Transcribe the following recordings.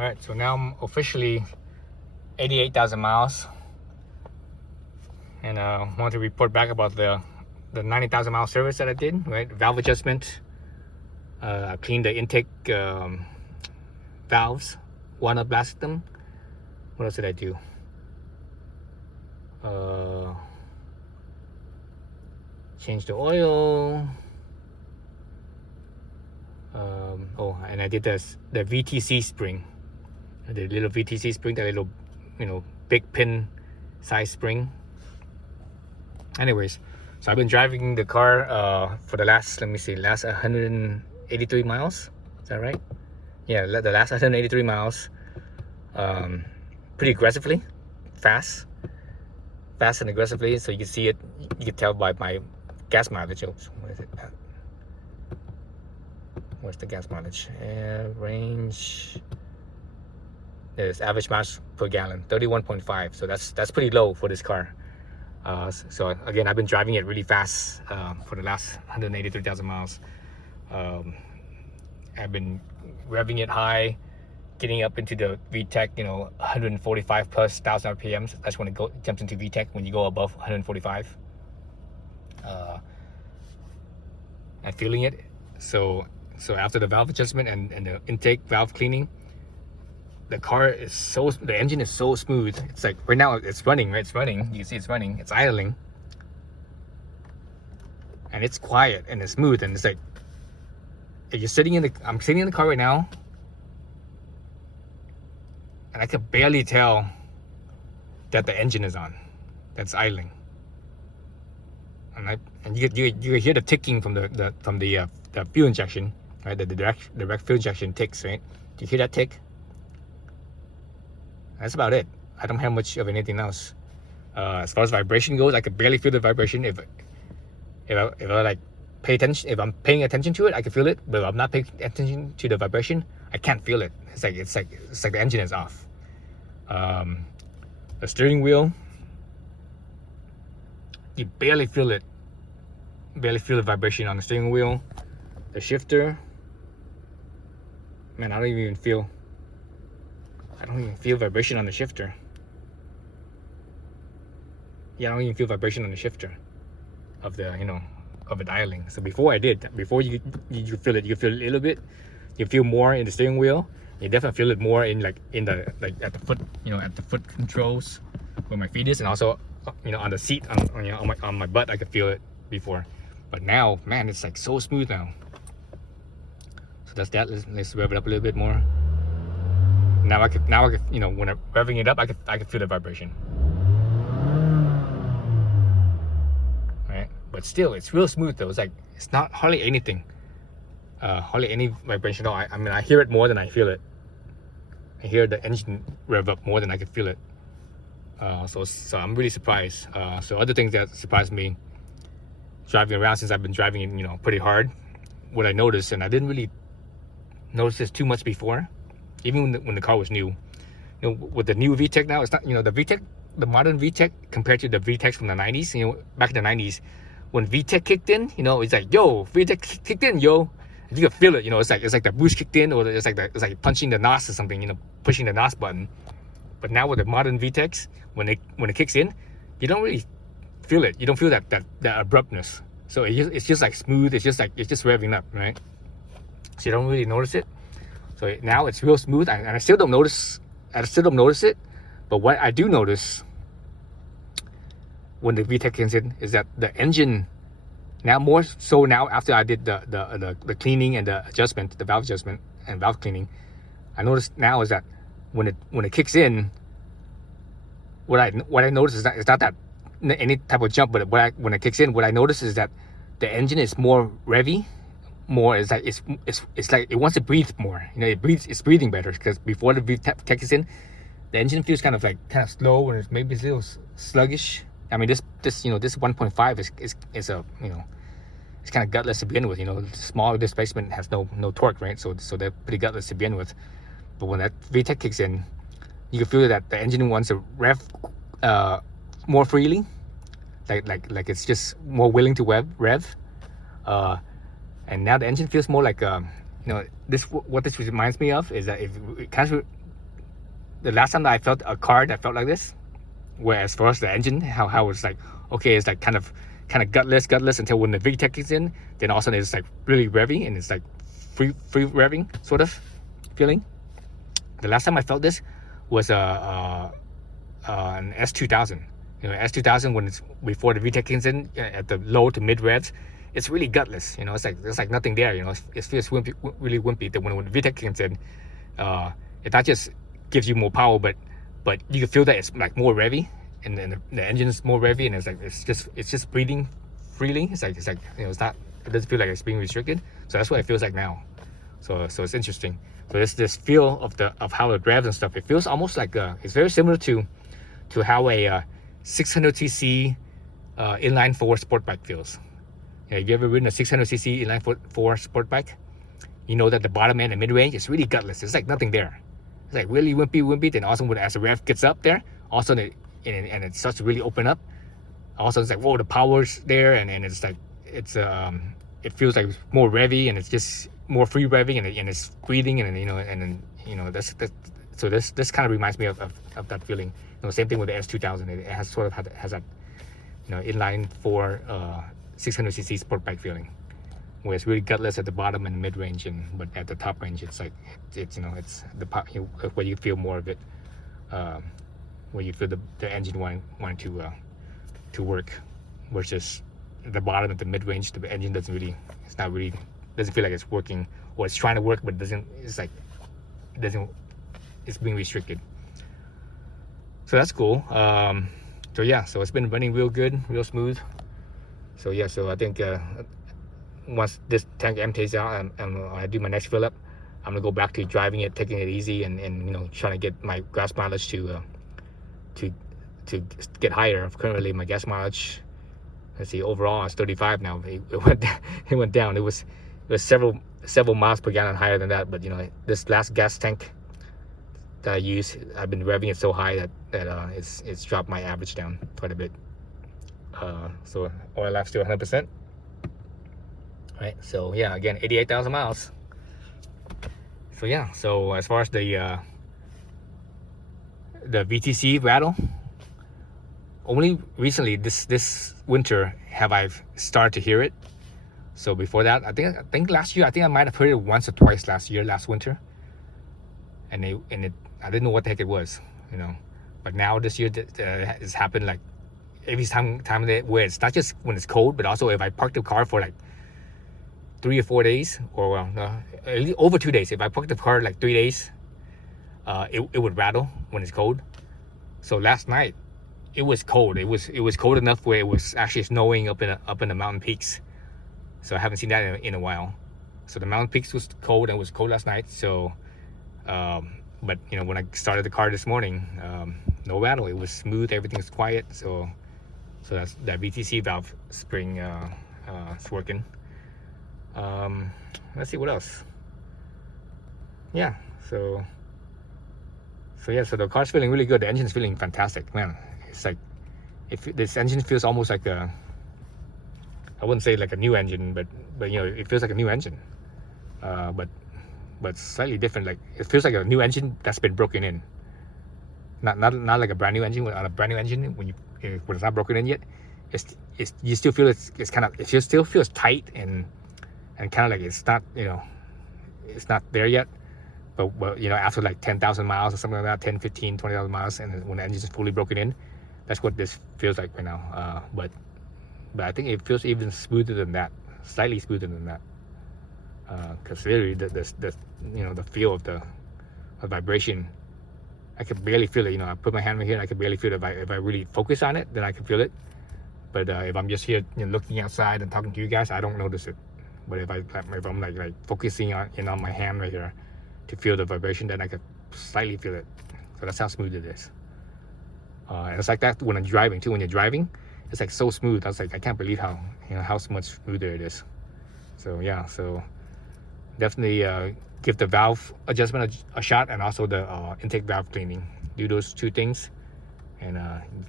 All right, so now I'm officially 88,000 miles, and want to report back about the 90,000 mile service that I did. Right, valve adjustment. I cleaned the intake valves, one blasted them. What else did I do? Changed the oil. And I did the VTC spring. The little VTC spring, that little, big pin size spring. Anyways, so I've been driving the car for the last 183 miles. Is that right? Yeah, the last 183 miles. Pretty aggressively, fast and aggressively. So you can see it. You can tell by my gas mileage. What is it? Where's the gas mileage? Range. There's average miles per gallon, 31.5. So that's pretty low for this car. So again, I've been driving it really fast for the last 183,000 miles. I've been revving it high, getting up into the VTEC, 145 plus 1,000 RPMs. That's when it jumps into VTEC, when you go above 145. And feeling it. So after the valve adjustment and the intake valve cleaning, the engine is so smooth. It's like right now it's running, right? It's running. You can see it's running. It's idling, and it's quiet and it's smooth. And it's like I'm sitting in the car right now, and I could barely tell that the engine is on. That's idling, and you hear the ticking from the fuel injection, right? The direct fuel injection ticks, right? Do you hear that tick? That's about it. I don't have much of anything else. As far as vibration goes, I could barely feel the vibration. If I like pay attention, if I'm paying attention to it, I can feel it. But if I'm not paying attention to the vibration, I can't feel it. It's like the engine is off. The steering wheel, you barely feel it. Barely feel the vibration on the steering wheel. The shifter, man, I don't even feel vibration on the shifter. Yeah, I don't even feel vibration on the shifter of the of it idling. So before you feel it, you feel it a little bit. You feel more in the steering wheel. You definitely feel it more in the at the foot, at the foot controls where my feet is, and also on the seat on my butt. I could feel it before, but now, man, it's like so smooth now. So that's that. Let's rev it up a little bit more. Now I could, when I'm revving it up, I could feel the vibration. Right? But still, it's real smooth though. It's not hardly anything. Hardly any vibration at all. I mean, I hear it more than I feel it. I hear the engine rev up more than I could feel it. So I'm really surprised. So other things that surprised me driving around, since I've been driving it, pretty hard, what I noticed, and I didn't really notice this too much before, even when the car was new. With the new VTEC now, it's not, the VTEC, the modern VTEC compared to the VTECs from the 90s. Back in the 90s, when VTEC kicked in, it's like, yo, VTEC kicked in, yo. You can feel it, it's like the boost kicked in, or it's like punching the NOS or something, pushing the NOS button. But now with the modern VTECs, when it kicks in, you don't really feel it. You don't feel that abruptness. So it's just like smooth. It's just revving up, right? So you don't really notice it. So now it's real smooth, and I still don't notice it. But what I do notice when the VTEC kicks in is that the engine, now more so now after I did the cleaning and the adjustment, the valve adjustment and valve cleaning, I noticed now is that when it kicks in, what I notice is that it's not that any type of jump, but when it kicks in, what I notice is that the engine is more revvy. More is like it's like it wants to breathe more. It's breathing better, because before the VTEC kicks in, the engine feels kind of slow, and maybe it's a little sluggish. I mean, this 1.5 is a it's kind of gutless to begin with. Small displacement has no torque, right? So they're pretty gutless to begin with. But when that VTEC kicks in, you can feel that the engine wants to rev more freely, like it's just more willing to rev. And now the engine feels more like what this reminds me of is that if it kind of the last time that I felt a car that felt like this, where as far as the engine, how it's like, okay, it's like kind of gutless until when the VTEC kicks in, then all of a sudden it's like really revvy and it's like free revving sort of feeling. The last time I felt this was an S2000. S2000, when it's before the VTEC kicks in at the low to mid revs, it's really gutless. It's like nothing there. It feels wimpy, really wimpy. That when the VTEC kicks in, it not just gives you more power, but you can feel that it's like more revvy, and then the engine's more revvy, and it's just breathing freely. It's like it's not. It doesn't feel like it's being restricted. So that's what it feels like now. So it's interesting. So this feel of how it revs and stuff. It feels almost like it's very similar to how a 600cc inline 4 sport bike feels. Have you ever ridden a 600cc inline 4 sport bike? You know that the bottom end and mid range is really gutless. It's like nothing there. It's like really wimpy. Then also as the rev gets up there, also and it starts to really open up. Also it's like, whoa, the power's there, and it's like it feels like more revvy, and it's just more free revving, and it's breathing, and so this kind of reminds me of that feeling. Same thing with the S2000. It has sort of has that inline 4 600cc sport bike feeling, where it's really gutless at the bottom and mid range, but at the top range it's like it's the where you feel more of it, where you feel the engine wanting to work, versus the bottom at the mid range. The engine doesn't feel like it's working, or it's trying to work but it's being restricted. So that's cool. So it's been running real good, real smooth. So I think once this tank empties out and I do my next fill up, I'm gonna go back to driving it, taking it easy, and trying to get my gas mileage to get higher. Currently my gas mileage, let's see, overall it's 35 now. It went down. It was several miles per gallon higher than that, but this last gas tank that I use, I've been revving it so high that it's dropped my average down quite a bit. So oil left still 100%. Right. So yeah, again, 88,000 miles. So as far as the VTC rattle, only recently this winter have I started to hear it. So before that, I think last year, I might have heard it once or twice last winter, and I didn't know what the heck it was, But now this year, it's happened like every time of the where it's not just when it's cold, but also if I park the car for like 3 or 4 days, or at least over 2 days. If I park the car like 3 days, it would rattle when it's cold. So last night, it was cold. It was cold enough where it was actually snowing up in the mountain peaks. So I haven't seen that in a while. So the mountain peaks was cold, and it was cold last night. So, but when I started the car this morning, no rattle. It was smooth. Everything's quiet. So that's that VTC valve spring is working. Let's see what else. So the car's feeling really good. The engine's feeling fantastic, man. It's like this engine feels almost like I wouldn't say like a new engine, but it feels like a new engine, but slightly different. Like it feels like a new engine that's been broken in. Not like a brand new engine. On a brand new engine, when it's not broken in yet, it's you still feel it still feels tight and kind of like it's not it's not there yet. But after like 10,000 miles or something like that, 10, 15, 20,000 miles, and when the engine is fully broken in, that's what this feels like right now. But I think it feels even smoother than that, slightly smoother than that. Because really, the feel of the vibration, I could barely feel it. I put my hand right here, and I could barely feel it. If I really focus on it, then I can feel it. But if I'm just here, looking outside and talking to you guys, I don't notice it. But if I'm like focusing on my hand right here to feel the vibration, then I could slightly feel it. So that's how smooth it is. And it's like that when I'm driving too. When you're driving, it's like so smooth. I was like, I can't believe how much smoother it is. So definitely give the valve adjustment a shot, and also the intake valve cleaning. Do those two things, and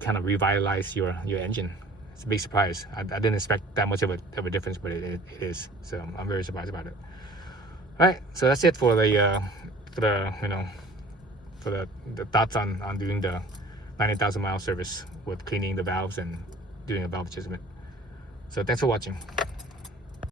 kind of revitalize your engine. It's a big surprise. I didn't expect that much of a difference, but it is. So I'm very surprised about it. All right, so that's it for the for the thoughts on doing the 90,000 mile service with cleaning the valves and doing a valve adjustment. So thanks for watching.